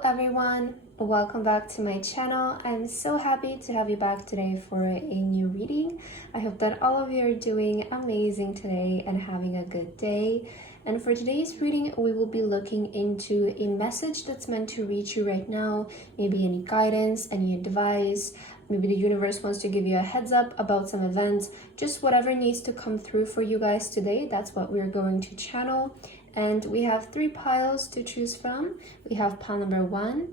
Hello everyone, welcome back to my channel. I'm so happy to have you back today for a new reading. I hope that all of you are doing amazing today and having a good day. And for today's reading, we will be looking into a message that's meant to reach you right now. Maybe any guidance, any advice. Maybe the universe wants to give you a heads up about some events. Just whatever needs to come through for you guys today, that's what we're going to channel. And we have 3 piles to choose from. We have pile number 1,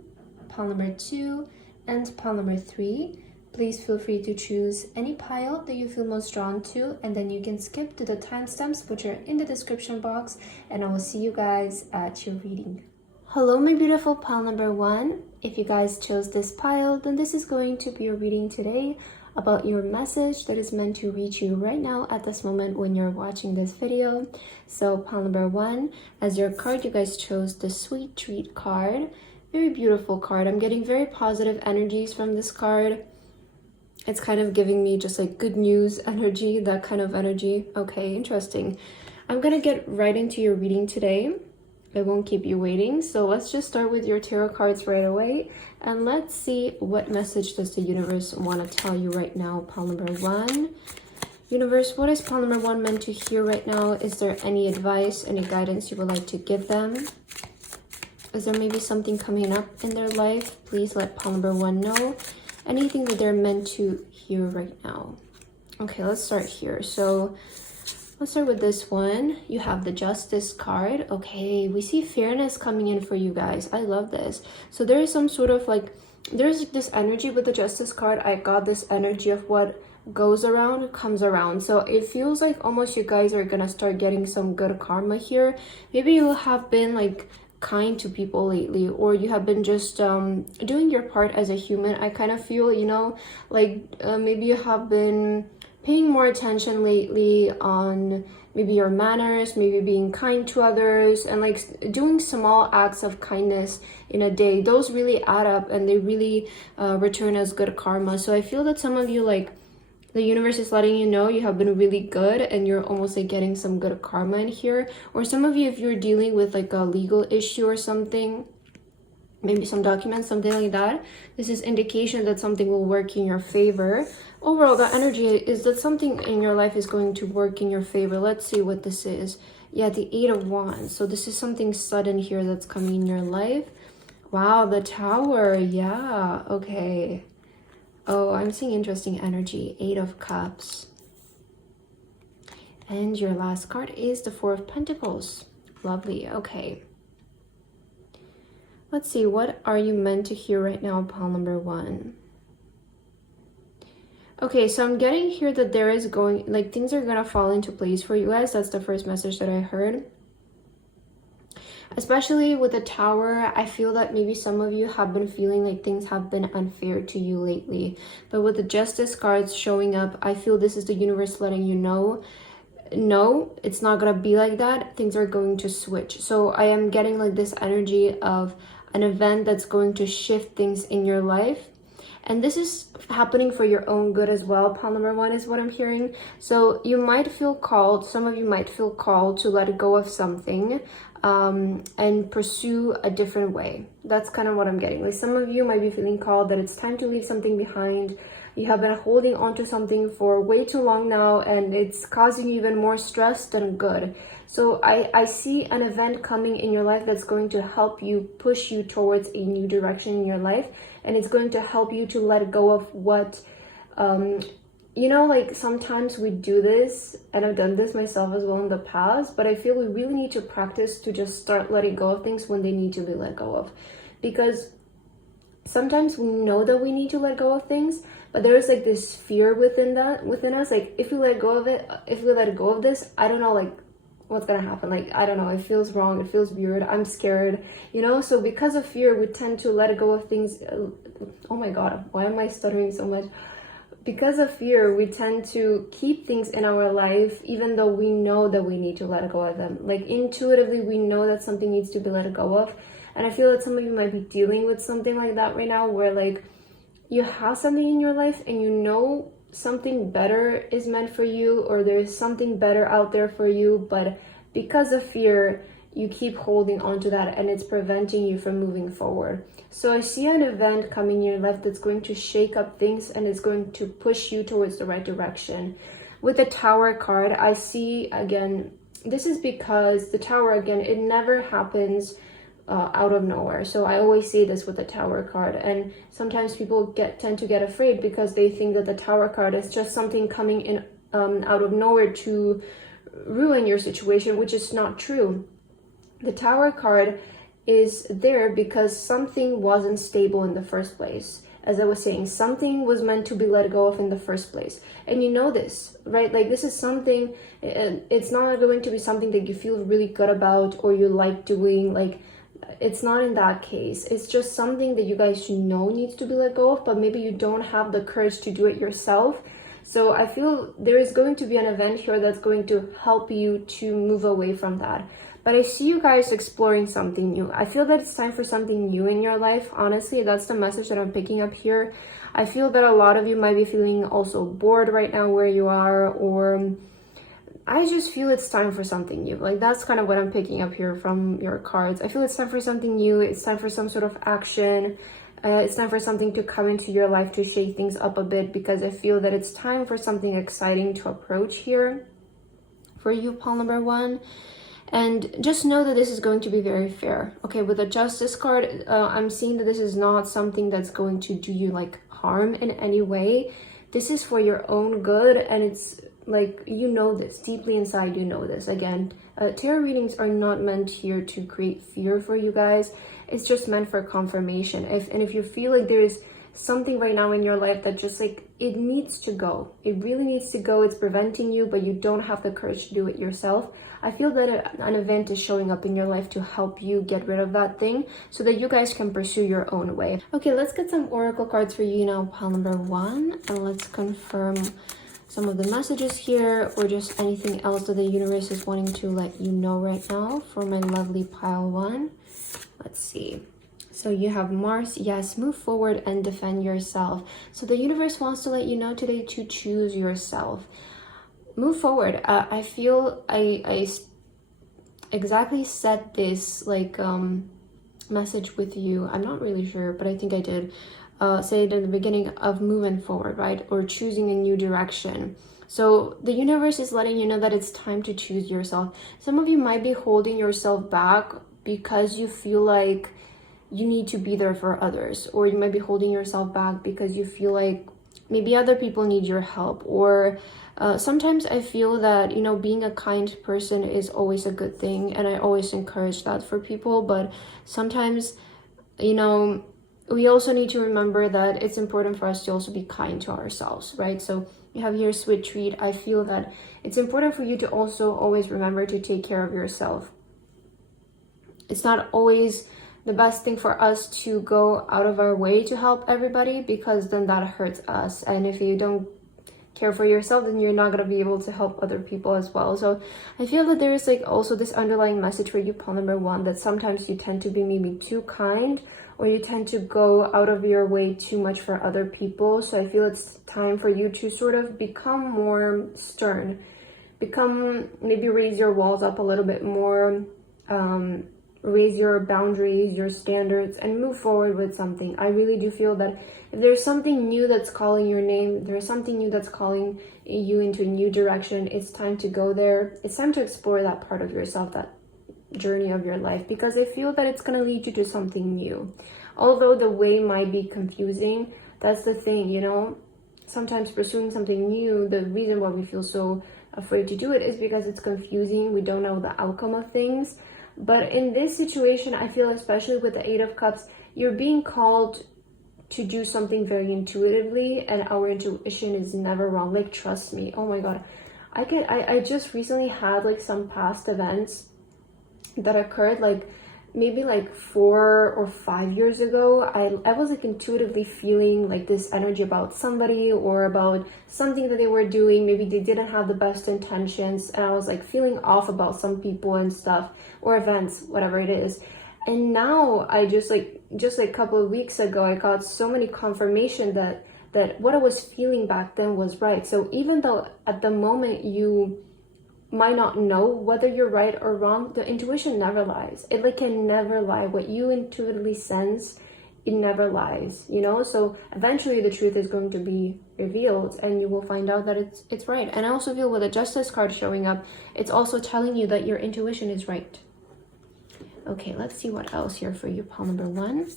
pile number 2, and pile number 3. Please feel free to choose any pile that you feel most drawn to, and then you can skip to the timestamps which are in the description box, and I will see you guys at your reading. Hello my beautiful pile number 1. If you guys chose this pile, then this is going to be your reading today about your message that is meant to reach you right now at this moment when you're watching this video. So pile number 1, as your card, you guys chose the Sweet Treat card. Very beautiful card. I'm getting very positive energies from this card. It's kind of giving me just like good news energy, that kind of energy. Okay, interesting. I'm gonna get right into your reading today. I won't keep you waiting, so let's just start with your tarot cards right away, and let's see what message does the universe want to tell you right now. Pile number 1. Universe, what is pile number 1 meant to hear right now? Is there any advice, any guidance you would like to give them? Is there maybe something coming up in their life? Please let pile number 1 know. Anything that they're meant to hear right now. Okay, let's start here. So let's start with this one. You have the Justice card. Okay, we see fairness coming in for you guys. I love this. So there is some sort of like, there's this energy with the Justice card. I got this energy of what goes around comes around. So it feels like almost you guys are gonna start getting some good karma here. Maybe you have been like kind to people lately, or you have been just doing your part as a human. I kind of feel, you know, like maybe you have been paying more attention lately on maybe your manners, maybe being kind to others, and like doing small acts of kindness in a day. Those really add up and they really return as good karma. So I feel that some of you, like, the universe is letting you know you have been really good and you're almost like getting some good karma in here. Or some of you, if you're dealing with like a legal issue or something, maybe some documents, something like that, this is indication that something will work in your favor. Overall, the energy is that something in your life is going to work in your favor. Let's see what this is. Yeah, the 8 of Wands. So this is something sudden here that's coming in your life. Wow, the Tower. Yeah, okay. Oh, I'm seeing interesting energy. 8 of Cups. And your last card is the 4 of Pentacles. Lovely. Okay. Let's see, what are you meant to hear right now, pile number 1? Okay, so I'm getting here that there is going, like, things are gonna fall into place for you guys. That's the first message that I heard. Especially with the Tower, I feel that maybe some of you have been feeling like things have been unfair to you lately. But with the Justice cards showing up, I feel this is the universe letting you know, no, it's not gonna be like that. Things are going to switch. So I am getting like this energy of an event that's going to shift things in your life. And this is happening for your own good as well. Pile number 1 is what I'm hearing. So you might feel called, some of you might feel called to let go of something and pursue a different way. That's kind of what I'm getting. Like, some of you might be feeling called that it's time to leave something behind. You have been holding on to something for way too long now, and it's causing you even more stress than good. So I see an event coming in your life that's going to help you, push you towards a new direction in your life. And it's going to help you to let go of what, you know, like sometimes we do this, and I've done this myself as well in the past, but I feel we really need to practice to just start letting go of things when they need to be let go of. Because sometimes we know that we need to let go of things, but there's like this fear within us. Like, if we let go of it, if we let go of this, I don't know, like, what's gonna happen. Like, I don't know, it feels wrong, it feels weird, I'm scared, you know. So because of fear, we tend to let go of things. Oh my god, why am I stuttering so much? Because of fear, we tend to keep things in our life even though we know that we need to let go of them. Like, intuitively we know that something needs to be let go of. And I feel that some of you might be dealing with something like that right now, where like you have something in your life and you know something better is meant for you, or there's something better out there for you, but because of fear, you keep holding on to that and it's preventing you from moving forward. So I see an event coming in your life that's going to shake up things and it's going to push you towards the right direction. With the Tower card, I see, again, this is because the Tower, again, it never happens out of nowhere. So I always see this with the Tower card, and sometimes people tend to get afraid because they think that the Tower card is just something coming in out of nowhere to ruin your situation, which is not true. The Tower card is there because something wasn't stable in the first place. As I was saying, something was meant to be let go of in the first place. And you know this, right? Like, this is something, it's not going to be something that you feel really good about or you like doing. Like, it's not in that case. It's just something that you guys know needs to be let go of, but maybe you don't have the courage to do it yourself. So I feel there is going to be an event here that's going to help you to move away from that. But I see you guys exploring something new. I feel that it's time for something new in your life. Honestly, that's the message that I'm picking up here. I feel that a lot of you might be feeling also bored right now where you are, or I just feel it's time for something new. Like, that's kind of what I'm picking up here from your cards. I feel it's time for something new. It's time for some sort of action. It's time for something to come into your life to shake things up a bit, because I feel that it's time for something exciting to approach here for you, pile number 1. And just know that this is going to be very fair. Okay, with the Justice card, I'm seeing that this is not something that's going to do you like harm in any way. This is for your own good, and it's like, you know this deeply inside, you know this. Again, tarot readings are not meant here to create fear for you guys. It's just meant for confirmation. If you feel like there's something right now in your life that just like, it needs to go, it really needs to go, it's preventing you, but you don't have the courage to do it yourself, I feel that an event is showing up in your life to help you get rid of that thing so that you guys can pursue your own way. Okay, let's get some oracle cards for you now, pile number 1, and let's confirm some of the messages here, or just anything else that the universe is wanting to let you know right now for my lovely pile 1. Let's see. So you have Mars, yes, move forward and defend yourself. So the universe wants to let you know today to choose yourself. Move forward. I feel I exactly said this like message with you. I'm not really sure, but I think I did say it in the beginning of moving forward, right? Or choosing a new direction. So the universe is letting you know that it's time to choose yourself. Some of you might be holding yourself back because you feel like you need to be there for others, or you might be holding yourself back because you feel like maybe other people need your help, or sometimes I feel that, you know, being a kind person is always a good thing, and I always encourage that for people. But sometimes, you know, we also need to remember that it's important for us to also be kind to ourselves, right? So you have here Sweet Treat. I feel that it's important for you to also always remember to take care of yourself. It's not always the best thing for us to go out of our way to help everybody, because then that hurts us. And if you don't care for yourself, then you're not going to be able to help other people as well. So I feel that there is like also this underlying message for you, pile number 1, that sometimes you tend to be maybe too kind, or you tend to go out of your way too much for other people. So I feel it's time for you to sort of become more stern, maybe raise your walls up a little bit more, raise your boundaries, your standards, and move forward with something. I really do feel that if there's something new that's calling your name, there's something new that's calling you into a new direction, it's time to go there. It's time to explore that part of yourself, that journey of your life, because I feel that it's going to lead you to something new. Although the way might be confusing, that's the thing, you know, sometimes pursuing something new, the reason why we feel so afraid to do it is because it's confusing. We don't know the outcome of things. But in this situation, I feel, especially with the 8 of Cups, you're being called to do something very intuitively, and our intuition is never wrong. Like, trust me. Oh my god, I just recently had like some past events that occurred like maybe like 4 or 5 years ago. I was like intuitively feeling like this energy about somebody or about something that they were doing. Maybe they didn't have the best intentions, and I was like feeling off about some people and stuff, or events, whatever it is. And now I just like a couple of weeks ago, I got so many confirmation that what I was feeling back then was right. So even though at the moment you might not know whether you're right or wrong, the intuition never lies. It like can never lie. What you intuitively sense, it never lies, you know? So eventually the truth is going to be revealed and you will find out that it's right. And I also feel with the Justice card showing up, it's also telling you that your intuition is right. Okay, let's see what else here for you, pile number 1.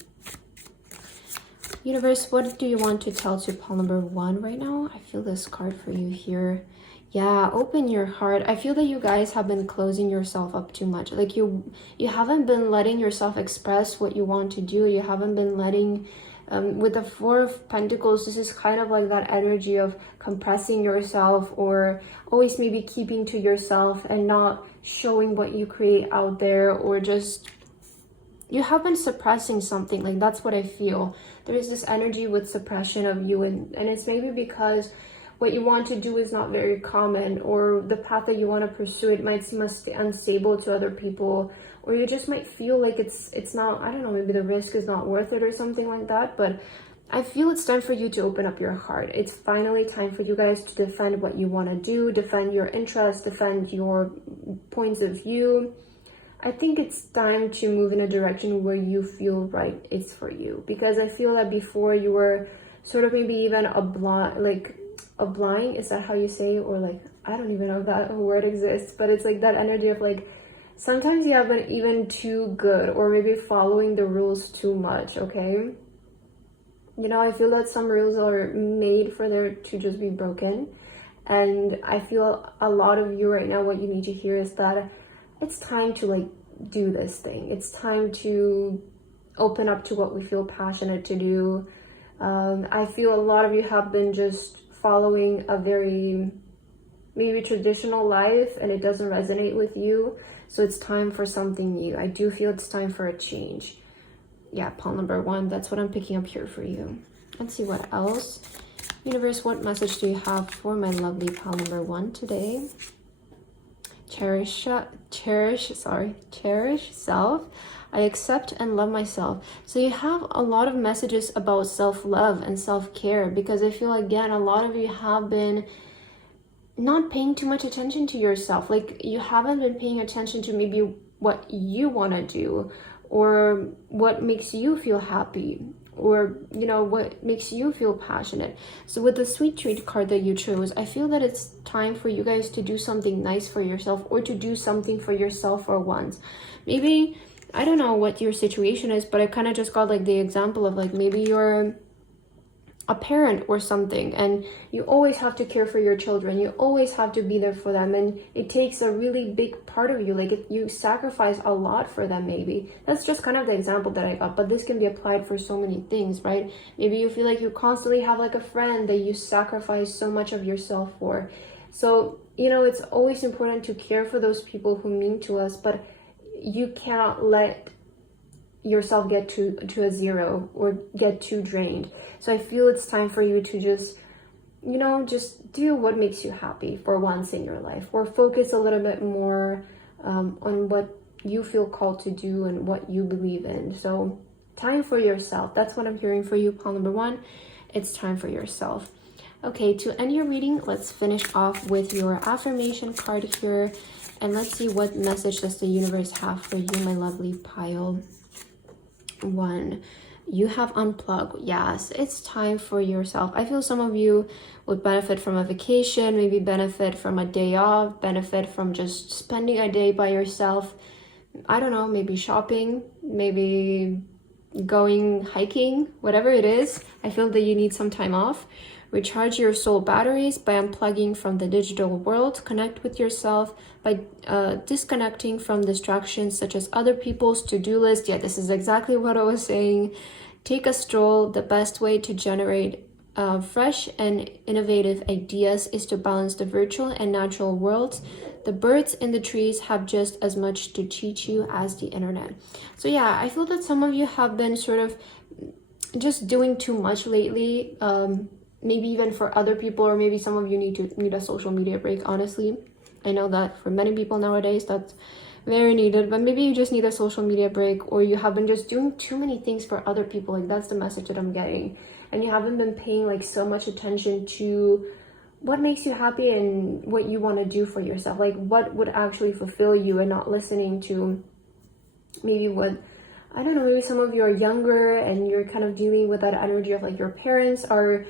Universe, what do you want to tell to pile number 1 right now? I feel this card for you here. Yeah, open your heart. I feel that you guys have been closing yourself up too much. Like you haven't been letting yourself express what you want to do. You haven't been letting, with the 4 of Pentacles, this is kind of like that energy of compressing yourself or always maybe keeping to yourself and not showing what you create out there, or just, you have been suppressing something. Like that's what I feel. There is this energy with suppression of you, and it's maybe because what you want to do is not very common, or the path that you want to pursue, it might seem unstable to other people, or you just might feel like it's not, I don't know, maybe the risk is not worth it or something like that. But I feel it's time for you to open up your heart. It's finally time for you guys to defend what you want to do, defend your interests, defend your points of view. I think it's time to move in a direction where you feel right it's for you, because I feel that before you were sort of maybe even a blind, is that how you say, or like, I don't even know if that word exists, but it's like that energy of like, sometimes you have been even too good, or maybe following the rules too much, okay? You know, I feel that some rules are made for there to just be broken, and I feel a lot of you right now, what you need to hear is that it's time to like do this thing. It's time to open up to what we feel passionate to do. I feel a lot of you have been just following a very maybe traditional life and it doesn't resonate with you, so it's time for something new. I do feel it's time for a change. Yeah, pile number 1, that's what I'm picking up here for you. Let's see what else. Universe, what message do you have for my lovely pile number 1 today? Cherish self. I accept and love myself. So you have a lot of messages about self-love and self-care, because I feel, again, a lot of you have been not paying too much attention to yourself. Like you haven't been paying attention to maybe what you want to do, or what makes you feel happy, or you know, what makes you feel passionate. So with the Sweet Treat card that you chose, I feel that it's time for you guys to do something nice for yourself, or to do something for yourself for once. Maybe, I don't know what your situation is, but I kind of just got like the example of like, maybe you're a parent or something, and you always have to care for your children, you always have to be there for them, and it takes a really big part of you, like you sacrifice a lot for them. Maybe that's just kind of the example that I got, but this can be applied for so many things, right? Maybe you feel like you constantly have like a friend that you sacrifice so much of yourself for. So you know, it's always important to care for those people who mean to us, but you cannot let yourself get to a zero or get too drained. So I feel it's time for you to just, you know, just do what makes you happy for once in your life, or focus a little bit more on what you feel called to do and what you believe in. So time for yourself. That's what I'm hearing for you, pile number 1. It's time for yourself. Okay, to end your reading, let's finish off with your affirmation card here, and let's see what message does the universe have for you, my lovely pile 1. You have unplugged. Yes, it's time for yourself. I feel some of you would benefit from a vacation, maybe benefit from a day off, benefit from just spending a day by yourself. I don't know, maybe shopping, maybe going hiking, whatever it is. I feel that you need some time off. Recharge your soul batteries by unplugging from the digital world. Connect with yourself by disconnecting from distractions such as other people's to-do list. Yeah, this is exactly what I was saying. Take a stroll. The best way to generate fresh and innovative ideas is to balance the virtual and natural worlds. The birds in the trees have just as much to teach you as the internet. So yeah, I feel that some of you have been sort of just doing too much lately. Maybe even for other people, or maybe some of you need a social media break. Honestly, I know that for many people nowadays that's very needed, but maybe you just need a social media break, or you have been just doing too many things for other people. Like that's the message that I'm getting, and you haven't been paying like so much attention to what makes you happy and what you want to do for yourself. Like what would actually fulfill you, and not listening to maybe what, I don't know, maybe some of you are younger and you're kind of dealing with that energy of like your parents are,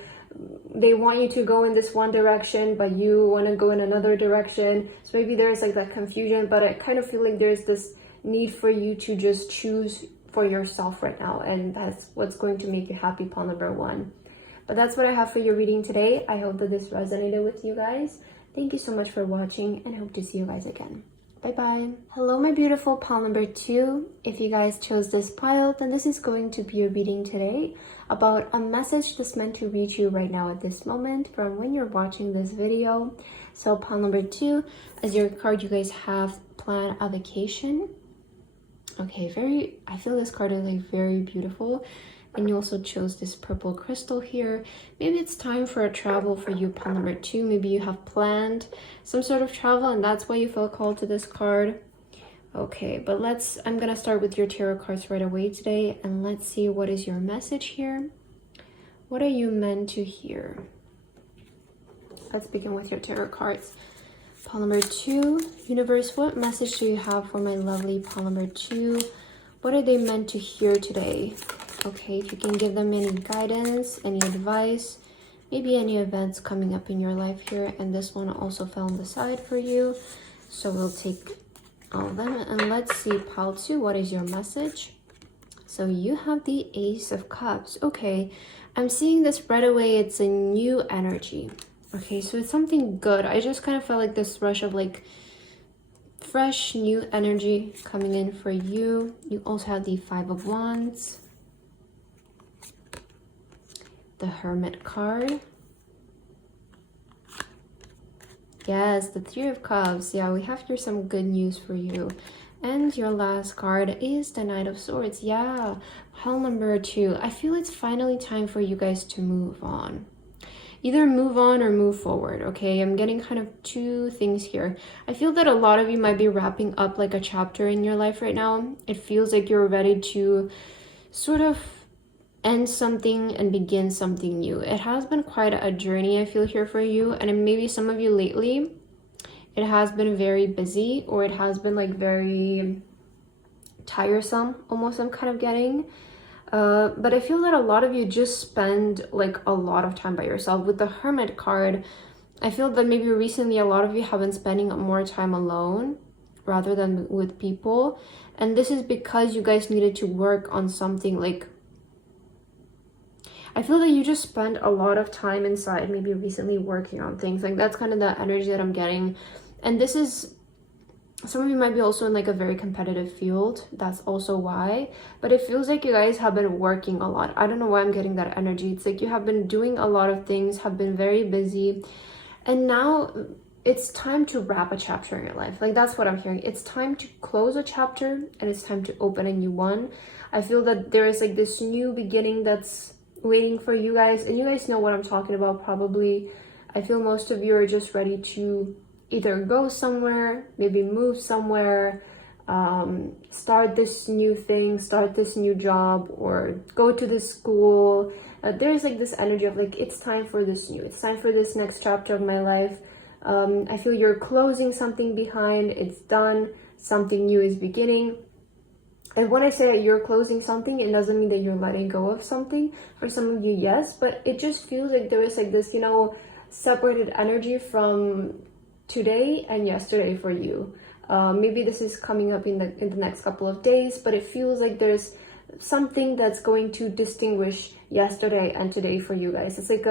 they want you to go in this one direction, but you want to go in another direction. So maybe there's like that confusion, but I kind of feel like there's this need for you to just choose for yourself right now. And that's what's going to make you happy, pile number 1. But that's what I have for your reading today. I hope that this resonated with you guys. Thank you so much for watching, and I hope to see you guys again. Bye-bye. Hello, my beautiful pile number 2. If you guys chose this pile, then this is going to be your reading today about a message that's meant to reach you right now at this moment from when you're watching this video. So pile number 2, as your card, you guys have plan a vacation. Okay, I feel this card is like very beautiful. And you also chose this purple crystal here. Maybe it's time for a travel for you, pile number 2. Maybe you have planned some sort of travel and that's why you feel called to this card. Okay, but I'm gonna start with your tarot cards right away today, and let's see what is your message here. What are you meant to hear? Let's begin with your tarot cards. Pile number 2, universe, what message do you have for my lovely pile number 2? What are they meant to hear today? Okay, if you can give them any guidance, any advice, maybe any events coming up in your life here. And this one also fell on the side for you. So we'll take all of them. And let's see, pile 2, what is your message? So you have the Ace of Cups. Okay, I'm seeing this right away. It's a new energy. Okay, so it's something good. I just kind of felt like this rush of like fresh new energy coming in for you. You also have the 5 of Wands, the Hermit card. Yes, the 3 of Cups. Yeah, we have here some good news for you. And your last card is the Knight of Swords. Yeah, pile number 2. I feel it's finally time for you guys to move on. Either move on or move forward, okay? I'm getting kind of 2 things here. I feel that a lot of you might be wrapping up like a chapter in your life right now. It feels like you're ready to sort of end something and begin something new. It has been quite a journey, I feel, here for you. And maybe some of you lately, it has been very busy, or it has been like very tiresome, almost, I'm kind of getting. But I feel that a lot of you just spend like a lot of time by yourself. With the Hermit card, I feel that maybe recently a lot of you have been spending more time alone rather than with people. And this is because you guys needed to work on something. Like, I feel that you just spend a lot of time inside, maybe recently working on things. Like, that's kind of the energy that I'm getting. And this is, some of you might be also in like a very competitive field. That's also why. But it feels like you guys have been working a lot. I don't know why I'm getting that energy. It's like you have been doing a lot of things, have been very busy. And now it's time to wrap a chapter in your life. Like, that's what I'm hearing. It's time to close a chapter and it's time to open a new one. I feel that there is like this new beginning that's waiting for you guys. And you guys know what I'm talking about probably. I feel most of you are just ready to either go somewhere, maybe move somewhere, start this new thing, start this new job, or go to this school. There's like this energy of like, it's time for this new, it's time for this next chapter of my life. I feel you're closing something behind, it's done, something new is beginning. And when I say that you're closing something, it doesn't mean that you're letting go of something. For some of you, yes, but it just feels like there is like this, you know, separated energy from today and yesterday for you. Maybe this is coming up in the next couple of days, but it feels like there's something that's going to distinguish yesterday and today for you guys. It's like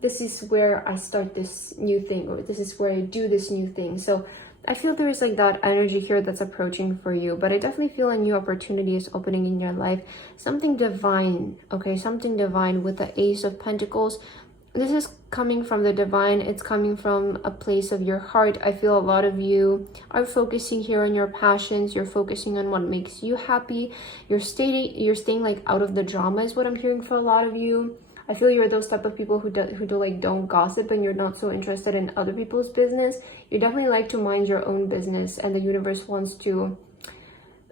this is where I start this new thing, or this is where I do this new thing. So I feel there is like that energy here that's approaching for you, but I definitely feel a new opportunity is opening in your life. Something divine, okay? Something divine with the Ace of Pentacles. This is coming from the divine. It's coming from a place of your heart. I feel a lot of you are focusing here on your passions. You're focusing on what makes you happy. You're staying like out of the drama is what I'm hearing for a lot of you. I feel you're those type of people who don't gossip, and you're not so interested in other people's business. You definitely like to mind your own business, and the universe wants to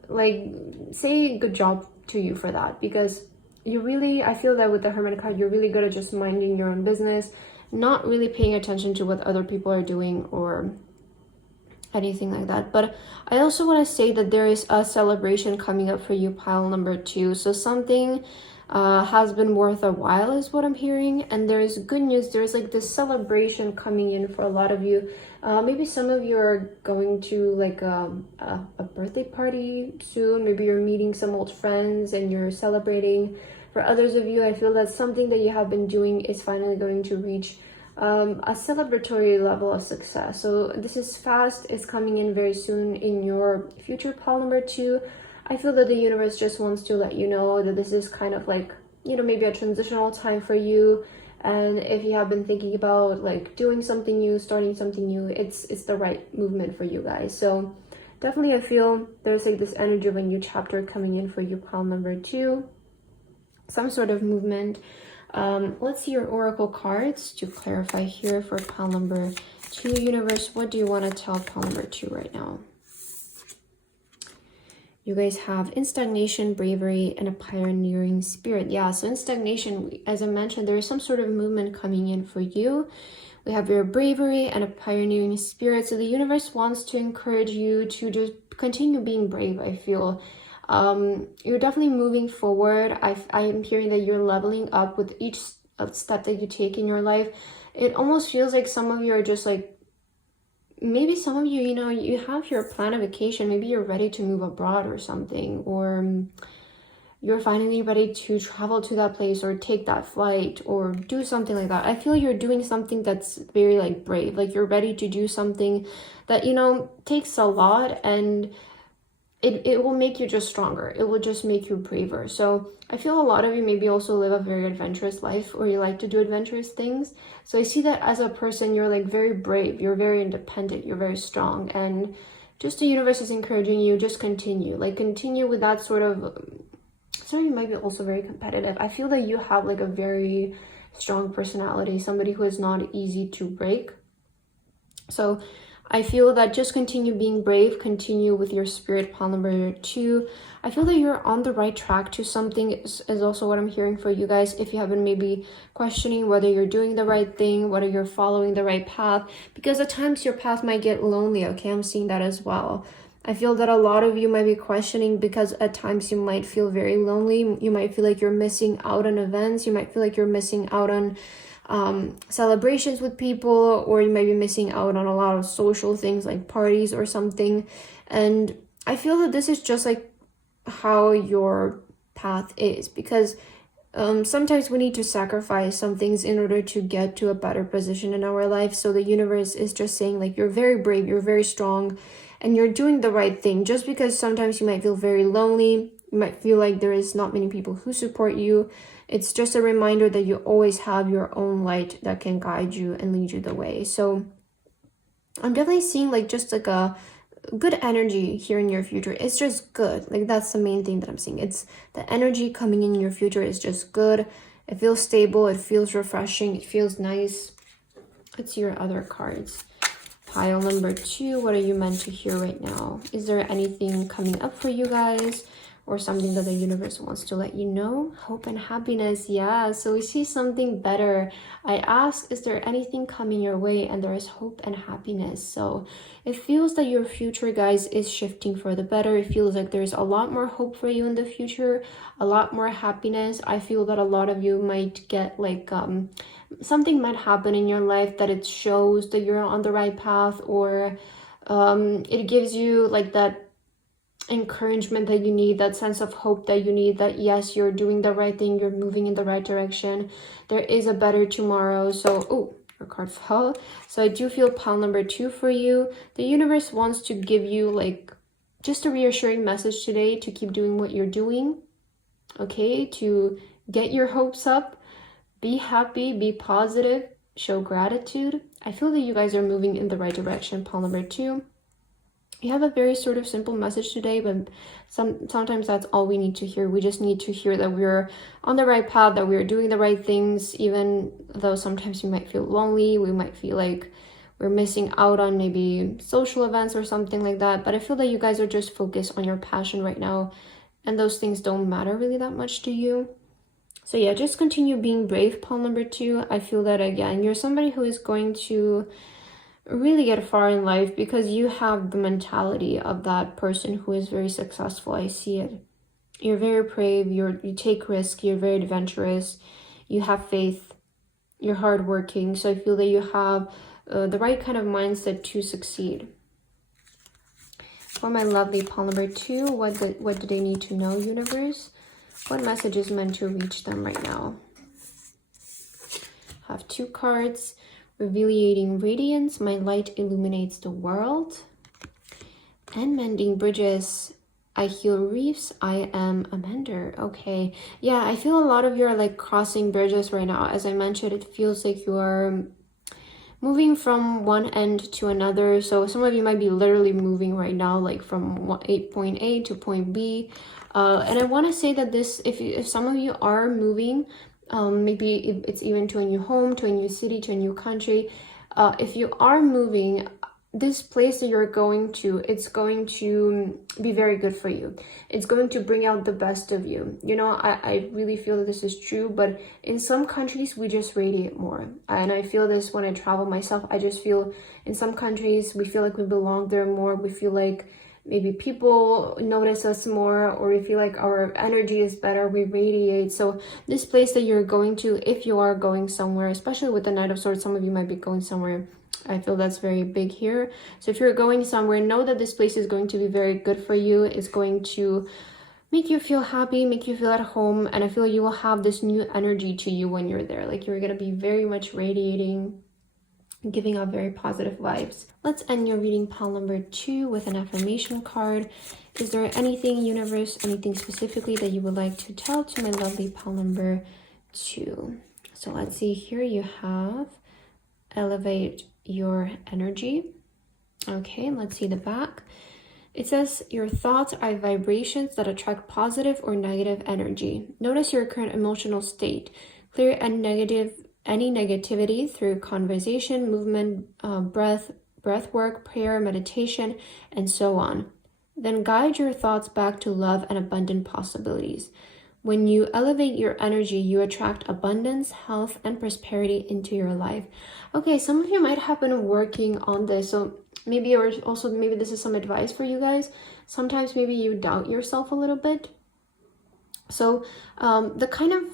like say good job to you for that, because you really, I feel that with the Hermit card, you're really good at just minding your own business not really paying attention to what other people are doing or anything like that. But I also want to say that there is a celebration coming up for you, pile number 2. So something has been worth a while is what I'm hearing, and there's good news. There's like this celebration coming in for a lot of you. Maybe some of you are going to like a birthday party soon. Maybe you're meeting some old friends and you're celebrating. For others of you, I feel that something that you have been doing is finally going to reach a celebratory level of success. So this is fast, it's coming in very soon in your future, pile number 2. I feel that the universe just wants to let you know that this is kind of like, you know, maybe a transitional time for you. And if you have been thinking about like doing something new, starting something new, it's the right movement for you guys. So definitely I feel there's like this energy of a new chapter coming in for you, pile number 2. Some sort of movement. Let's see your oracle cards to clarify here for pile number 2. Universe, what do you want to tell pile number 2 right now? You guys have in stagnation, bravery, and a pioneering spirit. Yeah, so in stagnation, as I mentioned, there is some sort of movement coming in for you. We have your bravery and a pioneering spirit. So the universe wants to encourage you to just continue being brave, I feel. You're definitely moving forward. I am hearing that you're leveling up with each step that you take in your life. It almost feels like some of you are just like, maybe some of you, you know, you have your plan of vacation. Maybe you're ready to move abroad or something, or you're finally ready to travel to that place or take that flight or do something like that. I feel you're doing something that's very like brave, like you're ready to do something that, you know, takes a lot, and it will make you just stronger. It will just make you braver. So I feel a lot of you maybe also live a very adventurous life, or you like to do adventurous things. So I see that as a person, you're like very brave, you're very independent, you're very strong, and just the universe is encouraging you, just continue with that sort of, some of you might be also very competitive. I feel that you have like a very strong personality, somebody who is not easy to break. So I feel that just continue being brave, continue with your spirit, pile number 2. I feel that you're on the right track to something is also what I'm hearing for you guys. If you have been maybe questioning whether you're doing the right thing, whether you're following the right path, because at times your path might get lonely, okay? I'm seeing that as well. I feel that a lot of you might be questioning because at times you might feel very lonely. You might feel like you're missing out on events. You might feel like you're missing out on celebrations with people, or you might be missing out on a lot of social things like parties or something. And I feel that this is just like how your path is, because sometimes we need to sacrifice some things in order to get to a better position in our life. So the universe is just saying like, you're very brave, you're very strong, and you're doing the right thing. Just because sometimes you might feel very lonely, you might feel like there is not many people who support you, it's just a reminder that you always have your own light that can guide you and lead you the way. So I'm definitely seeing like just like a good energy here in your future. It's just good. Like that's the main thing that I'm seeing. It's the energy coming in your future is just good. It feels stable. It feels refreshing. It feels nice. Let's see your other cards. Pile number 2. What are you meant to hear right now? Is there anything coming up for you guys, or something that the universe wants to let you know? Hope and happiness. Yeah, so we see something better. I asked, is there anything coming your way? And there is hope and happiness. So it feels that your future, guys, is shifting for the better. It feels like there's a lot more hope for you in the future, a lot more happiness. I feel that a lot of you might get like something might happen in your life that it shows that you're on the right path, or it gives you like that encouragement that you need, that sense of hope that you need, that yes, you're doing the right thing, you're moving in the right direction, there is a better tomorrow. So oh, your card fell. So I do feel pile number 2 for you. The universe wants to give you like just a reassuring message today to keep doing what you're doing, okay? To get your hopes up, be happy, be positive, show gratitude. I feel that you guys are moving in the right direction, pile number 2. You have a very sort of simple message today, but sometimes that's all we need to hear. We just need to hear that we're on the right path, that we're doing the right things, even though sometimes we might feel lonely, we might feel like we're missing out on maybe social events or something like that. But I feel that you guys are just focused on your passion right now, and those things don't matter really that much to you. So yeah, just continue being brave, pile number 2. I feel that again, you're somebody who is going to really get far in life because you have the mentality of that person who is very successful. I see it. You're very brave, you take risks, you're very adventurous, you have faith, you're hardworking. So I feel that you have the right kind of mindset to succeed. For my lovely pile number 2, what do they need to know, universe? What message is meant to reach them right now? Have 2 cards. Revealing radiance, my light illuminates the world. And mending bridges, I heal reefs, I am a mender. Okay, yeah, I feel a lot of you are like crossing bridges right now. As I mentioned, it feels like you are moving from one end to another. So some of you might be literally moving right now, like from point A to point B. And I want to say that this, if some of you are moving, maybe it's even to a new home, to a new city, to a new country. If you are moving, this place that you're going to, it's going to be very good for you. It's going to bring out the best of you. You know, I really feel that this is true, but in some countries, we just radiate more. And I feel this when I travel myself. I just feel in some countries, we feel like we belong there more. We feel like maybe people notice us more, or we feel like our energy is better, we radiate. So this place that you're going to, if you are going somewhere, especially with the Knight of Swords, some of you might be going somewhere, I feel that's very big here. So if you're going somewhere, know that this place is going to be very good for you. It's going to make you feel happy, make you feel at home, and I feel you will have this new energy to you when you're there. Like you're going to be very much radiating, giving out very positive vibes. Let's end your reading, pile number 2, with an affirmation card. Is there anything, universe, anything specifically that you would like to tell to my lovely pile number 2? So let's see, here you have elevate your energy. Okay, let's see the back. It says your thoughts are vibrations that attract positive or negative energy. Notice your current emotional state. Clear any negativity through conversation, movement, breath work, prayer, meditation, and so on. Then guide your thoughts back to love and abundant possibilities. When you elevate your energy, you attract abundance, health, and prosperity into your life. Okay, some of you might have been working on this. So maybe, or also maybe this is some advice for you guys. Sometimes maybe you doubt yourself a little bit. So the kind of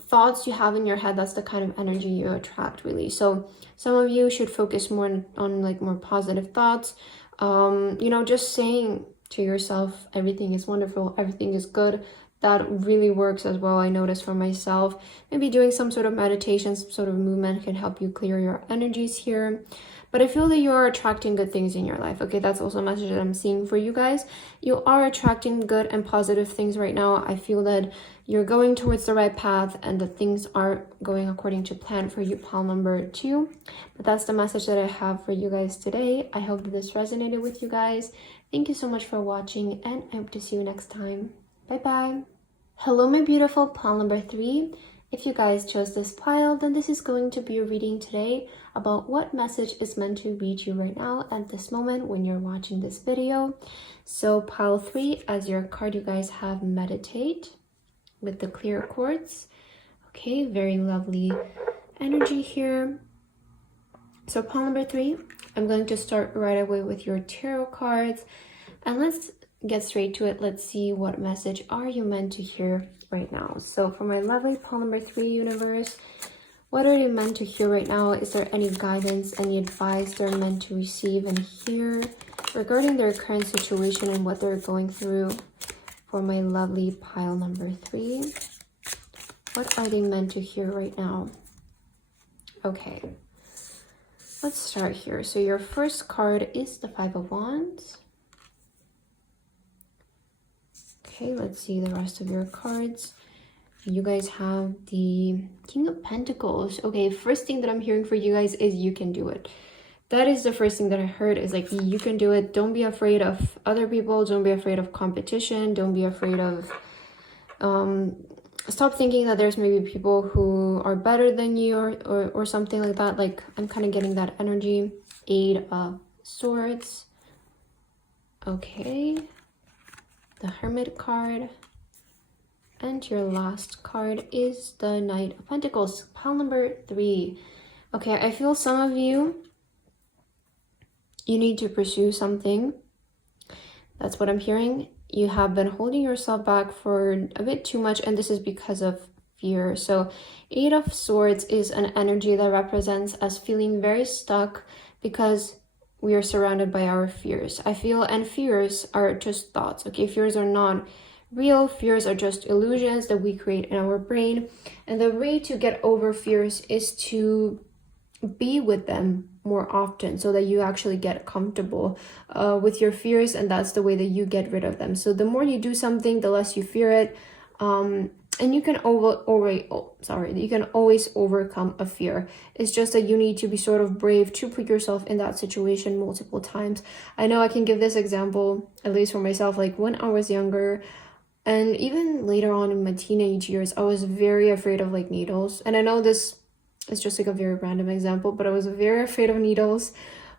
thoughts you have in your head, that's the kind of energy you attract, really. So some of you should focus more on like more positive thoughts. You know, just saying to yourself, everything is wonderful, everything is good. That really works as well. I noticed for myself, maybe doing some sort of meditation, some sort of movement can help you clear your energies here. But I feel that you are attracting good things in your life. Okay, that's also a message that I'm seeing for you guys. You are attracting good and positive things right now. I feel that you're going towards the right path and that things are going according to plan for you, pile number 2. But that's the message that I have for you guys today. I hope that this resonated with you guys. Thank you so much for watching, and I hope to see you next time. Bye-bye. Hello, my beautiful pile number 3. If you guys chose this pile, then this is going to be a reading today about what message is meant to reach you right now at this moment when you're watching this video. So pile 3, as your card, you guys have meditate with the clear quartz. Okay, very lovely energy here. So pile number 3, I'm going to start right away with your tarot cards, and let's get straight to it. Let's see what message are you meant to hear right now. So for my lovely pile number 3, universe, what are you meant to hear right now? Is there any guidance, any advice they're meant to receive and hear regarding their current situation and what they're going through? For my lovely pile number 3, what are they meant to hear right now? Okay, let's start here. So your first card is the 5 of Wands. Okay, let's see the rest of your cards. You guys have the King of Pentacles. Okay, first thing that I'm hearing for you guys is you can do it. That is the first thing that I heard, is like, you can do it. Don't be afraid of other people. Don't be afraid of competition. Don't be afraid of... stop thinking that there's maybe people who are better than you or something like that. Like, I'm kind of getting that energy. 8 of Swords. Okay. The Hermit card. And your last card is the Knight of Pentacles, pile number 3. Okay, I feel some of you need to pursue something. That's what I'm hearing. You have been holding yourself back for a bit too much, and this is because of fear. So 8 of Swords is an energy that represents us feeling very stuck because we are surrounded by our fears. I feel, and fears are just thoughts, okay? Fears are not real. Fears are just illusions that we create in our brain. And the way to get over fears is to be with them more often, so that you actually get comfortable with your fears, and that's the way that you get rid of them. So the more you do something, the less you fear it, and you can you can always overcome a fear. It's just that you need to be sort of brave to put yourself in that situation multiple times. I know I can give this example, at least for myself, like when I was younger and even later on in my teenage years, I was very afraid of like needles. And I know this is just like a very random example, but I was very afraid of needles.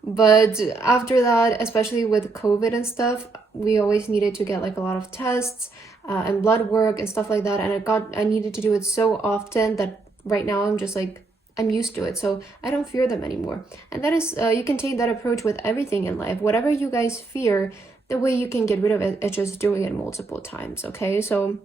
But after that, especially with COVID and stuff, we always needed to get like a lot of tests and blood work and stuff like that. And I needed to do it so often that right now I'm just like, I'm used to it. So I don't fear them anymore. And that is, you can take that approach with everything in life. Whatever you guys fear, the way you can get rid of it is just doing it multiple times, okay? So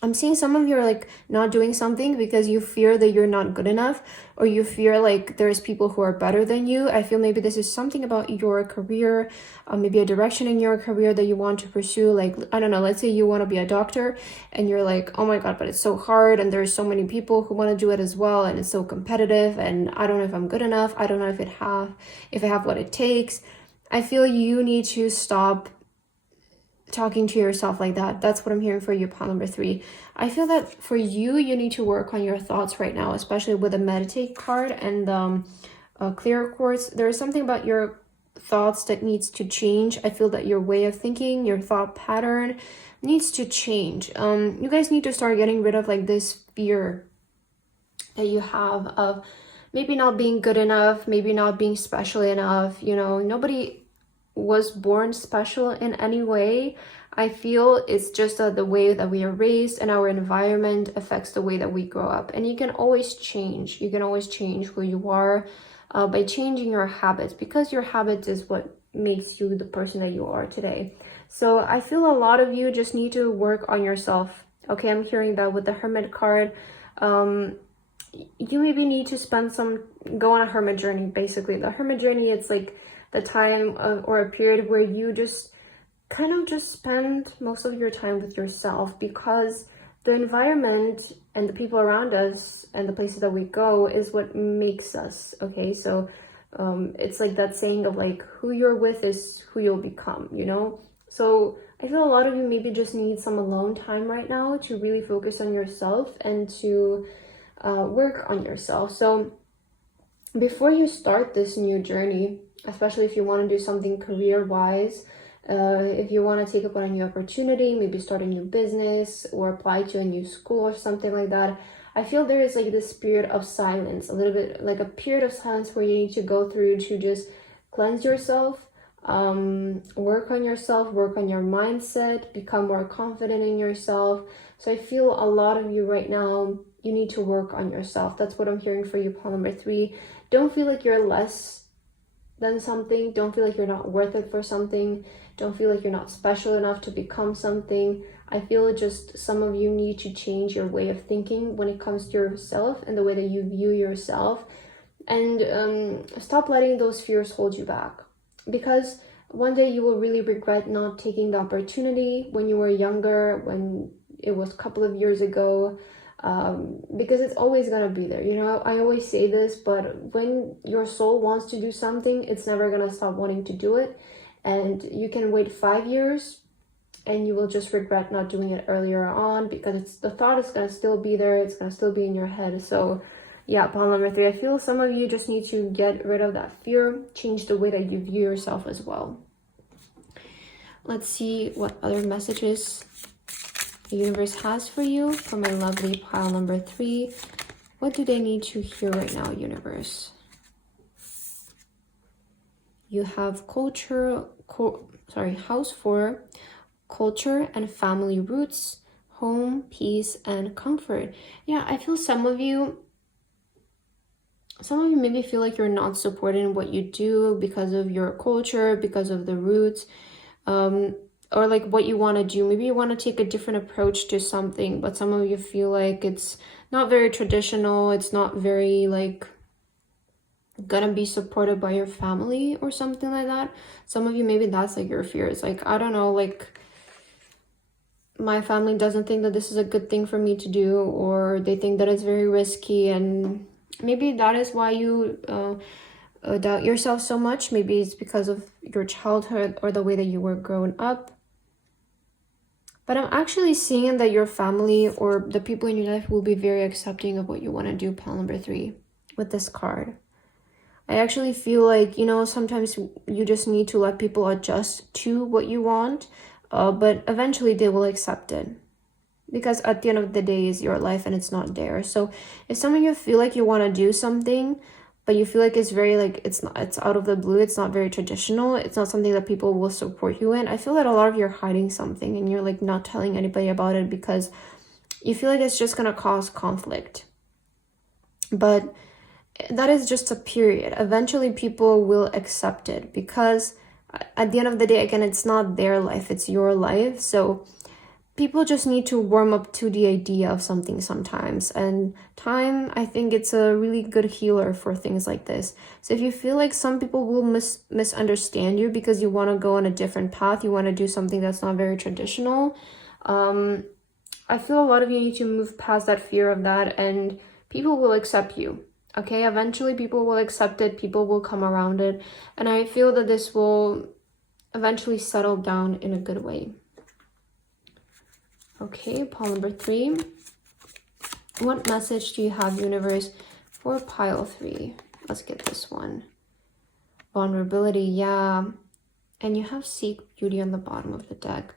I'm seeing some of you are like not doing something because you fear that you're not good enough, or you fear like there's people who are better than you. I feel maybe this is something about your career, maybe a direction in your career that you want to pursue. Like, I don't know, let's say you want to be a doctor and you're like, oh my God, but it's so hard and there's so many people who want to do it as well, and it's so competitive, and I don't know if I'm good enough. I don't know if I have what it takes. I feel you need to stop talking to yourself like that. That's what I'm hearing for you, pile number 3. I feel that for you need to work on your thoughts right now, especially with the meditate card and clear quartz. There is something about your thoughts that needs to change. I feel that your way of thinking, your thought pattern needs to change. You guys need to start getting rid of like this fear that you have of maybe not being good enough, maybe not being special enough. You know, nobody was born special in any way. I feel it's just the way that we are raised and our environment affects the way that we grow up. And you can always change. You can always change who you are by changing your habits, because your habits is what makes you the person that you are today. So I feel a lot of you just need to work on yourself. Okay, I'm hearing that with the Hermit card. You maybe need to go on a hermit journey. Basically, the hermit journey, it's like the time or a period where you just kind of just spend most of your time with yourself, because the environment and the people around us and the places that we go is what makes us, okay? So it's like that saying of like, who you're with is who you'll become, you know? So I feel a lot of you maybe just need some alone time right now to really focus on yourself and to work on yourself. So before you start this new journey, especially if you want to do something career-wise, if you want to take up on a new opportunity, maybe start a new business or apply to a new school or something like that, I feel there is like this period of silence, a little bit like a period of silence where you need to go through to just cleanse yourself, work on yourself, work on your mindset, become more confident in yourself. So I feel a lot of you right now, you need to work on yourself. That's what I'm hearing for you, pile number 3. Don't feel like you're less than something. Don't feel like you're not worth it for something. Don't feel like you're not special enough to become something. I feel just some of you need to change your way of thinking when it comes to yourself and the way that you view yourself, and stop letting those fears hold you back, because one day you will really regret not taking the opportunity when you were younger, when it was a couple of years ago, because it's always gonna be there. You know, I always say this, but when your soul wants to do something, it's never gonna stop wanting to do it. And you can wait 5 years and you will just regret not doing it earlier on, because the thought is gonna still be there, it's gonna still be in your head. So yeah, pile number 3, I feel some of you just need to get rid of that fear, change the way that you view yourself as well. Let's see what other messages the universe has for you for my lovely pile number 3. What do they need to hear right now, universe? You have house 4, culture and family roots, home, peace, and comfort. Yeah, I feel some of you maybe feel like you're not supported in what you do because of your culture, because of the roots, or like what you want to do. Maybe you want to take a different approach to something, but some of you feel like it's not very traditional. It's not very like gonna be supported by your family or something like that. Some of you, maybe that's like your fears. Like, I don't know, like my family doesn't think that this is a good thing for me to do, or they think that it's very risky, and maybe that is why you doubt yourself so much. Maybe it's because of your childhood or the way that you were growing up. But I'm actually seeing that your family or the people in your life will be very accepting of what you want to do, pile number 3, with this card. I actually feel like, you know, sometimes you just need to let people adjust to what you want, but eventually they will accept it. Because at the end of the day, it's your life and it's not theirs. So if some of you feel like you want to do something, but you feel like it's very like it's out of the blue, it's not very traditional, it's not something that people will support you in, I feel that a lot of you are hiding something and you're like not telling anybody about it because you feel like it's just gonna cause conflict. But that is just a period. Eventually people will accept it, because at the end of the day, again, it's not their life, it's your life. So people just need to warm up to the idea of something sometimes. And time, I think it's a really good healer for things like this. So if you feel like some people will misunderstand you because you want to go on a different path, you want to do something that's not very traditional, I feel a lot of you need to move past that fear of that, and people will accept you. Okay, eventually people will accept it, people will come around it, and I feel that this will eventually settle down in a good way. Okay, pile number 3. What message do you have, universe, for pile 3? Let's get this one. Vulnerability, yeah. And you have Seek Beauty on the bottom of the deck.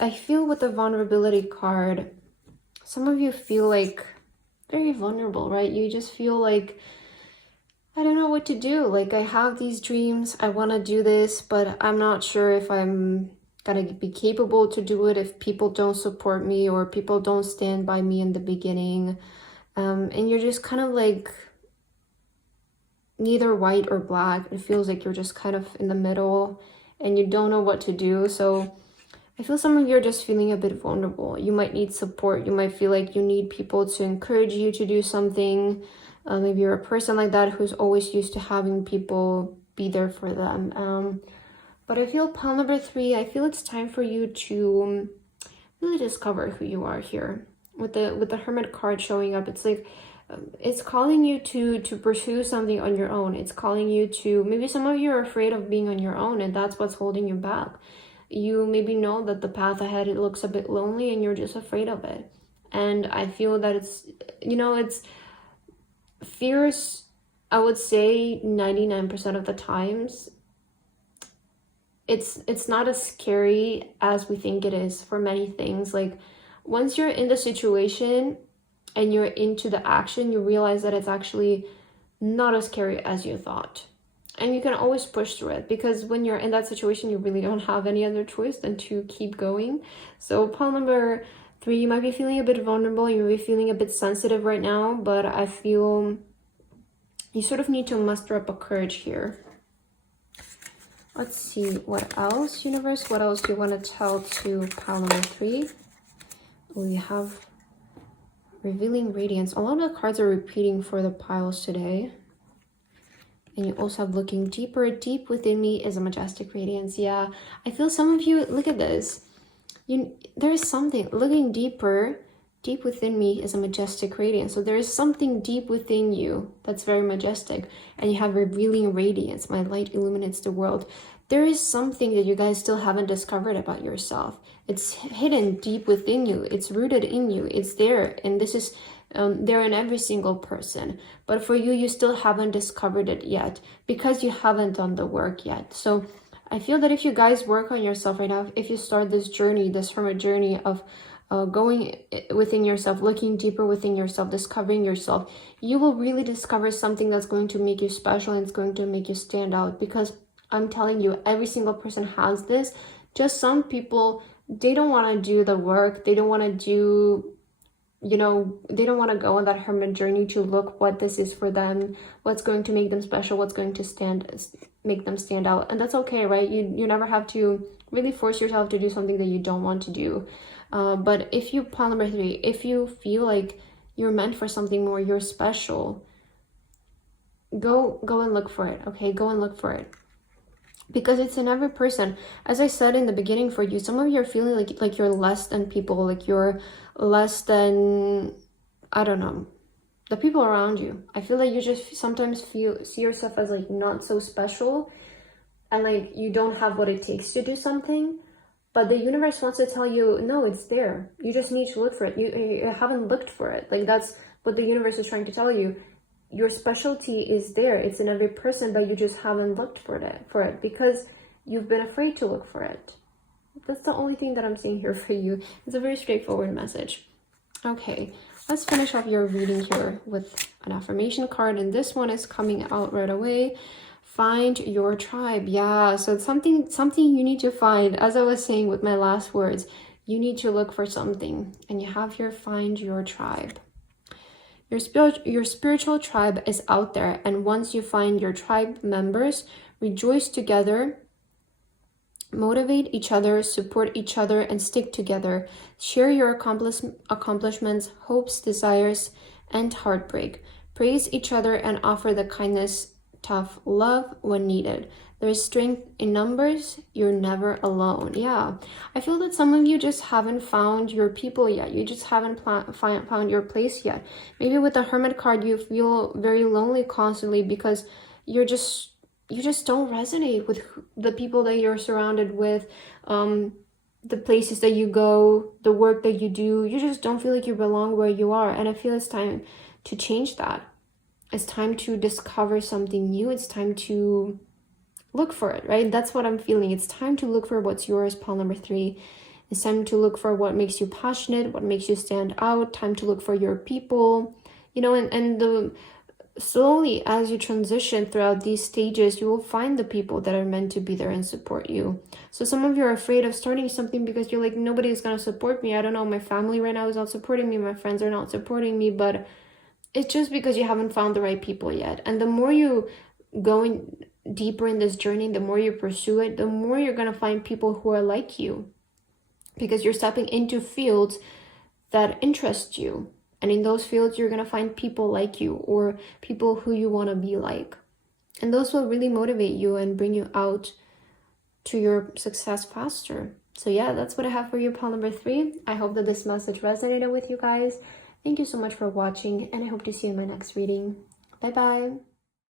I feel with the vulnerability card, some of you feel like very vulnerable, right? You just feel like, I don't know what to do. Like, I have these dreams, I want to do this, but I'm not sure if I'm gonna be capable to do it if people don't support me or people don't stand by me in the beginning. And you're just kind of like neither white or black. It feels like you're just kind of in the middle and you don't know what to do. So I feel some of you are just feeling a bit vulnerable. You might need support. You might feel like you need people to encourage you to do something. Maybe you're a person like that who's always used to having people be there for them. But I feel pile number 3, I feel it's time for you to really discover who you are here. With the Hermit card showing up, it's like, it's calling you to pursue something on your own. It's calling you to, maybe some of you are afraid of being on your own, and that's what's holding you back. You maybe know that the path ahead, it looks a bit lonely and you're just afraid of it. And I feel that it's, you know, it's fears, I would say 99% of the times, it's not as scary as we think it is for many things. Like, once you're in the situation and you're into the action, you realize that it's actually not as scary as you thought. And you can always push through it, because when you're in that situation, you really don't have any other choice than to keep going. So pile number 3, you might be feeling a bit vulnerable, you might be feeling a bit sensitive right now, but I feel you sort of need to muster up a courage here. Let's see, what else, universe? What else do you want to tell to pile number 3? We have Revealing Radiance. A lot of the cards are repeating for the piles today. And you also have Looking Deeper. Deep within me is a majestic radiance. Yeah, I feel some of you, look at this. There is something, looking deeper, deep within me is a majestic radiance. So there is something deep within you that's very majestic. And you have Revealing Radiance. My light illuminates the world. There is something that you guys still haven't discovered about yourself. It's hidden deep within you. It's rooted in you. It's there. And this is there in every single person. But for you, you still haven't discovered it yet because you haven't done the work yet. So I feel that if you guys work on yourself right now, if you start this journey, this hermit journey of going within yourself, looking deeper within yourself, discovering yourself, you will really discover something that's going to make you special and it's going to make you stand out. Because I'm telling you, every single person has this. Just some people they don't want to do the work. They don't want to do, you know, they don't want to go on that hermit journey to look what this is for them, what's going to make them special, what's going to make them stand out. And that's okay, right? You never have to really force yourself to do something that you don't want to do. But if you, pile number 3, if you feel like you're meant for something more, you're special, go and look for it. Okay, go and look for it, because it's in every person. As I said in the beginning, for you, some of you are feeling like you're less than people, like you're less than, I don't know, the people around you. I feel like you just sometimes see yourself as like not so special, and like you don't have what it takes to do something. But the universe wants to tell you, no, it's there. You just need to look for it. You haven't looked for it. Like, that's what the universe is trying to tell you. Your specialty is there. It's in every person, but you just haven't looked for it because you've been afraid to look for it. That's the only thing that I'm seeing here for you. It's a very straightforward message. Okay, let's finish off your reading here with an affirmation card. And this one is coming out right away. Find your tribe. Yeah, so it's something you need to find. As I was saying with my last words, you need to look for something. And you have here, find your tribe. Your spiritual tribe is out there. And once you find your tribe members, rejoice together, motivate each other, support each other, and stick together. Share your accomplishments, hopes, desires, and heartbreak. Praise each other and offer the kindness, tough love when needed. There is strength in numbers. You're never alone. Yeah, I feel that some of you just haven't found your people yet. You just haven't found your place yet. Maybe with the Hermit card, you feel very lonely constantly because you just don't resonate with the people that you're surrounded with, the places that you go, the work that you do. You just don't feel like you belong where you are. And I feel it's time to change that. It's time to discover something new. It's time to look for it, right? That's what I'm feeling. It's time to look for what's yours, pile number 3. It's time to look for what makes you passionate, what makes you stand out. Time to look for your people, you know, and slowly as you transition throughout these stages, you will find the people that are meant to be there and support you. So some of you are afraid of starting something because you're like, nobody is going to support me. I don't know, my family right now is not supporting me. My friends are not supporting me, but it's just because you haven't found the right people yet. And the more you go in deeper in this journey, the more you pursue it, the more you're going to find people who are like you, because you're stepping into fields that interest you. And in those fields, you're going to find people like you or people who you want to be like. And those will really motivate you and bring you out to your success faster. So yeah, that's what I have for you, pile number 3. I hope that this message resonated with you guys. Thank you so much for watching, and I hope to see you in my next reading. Bye-bye.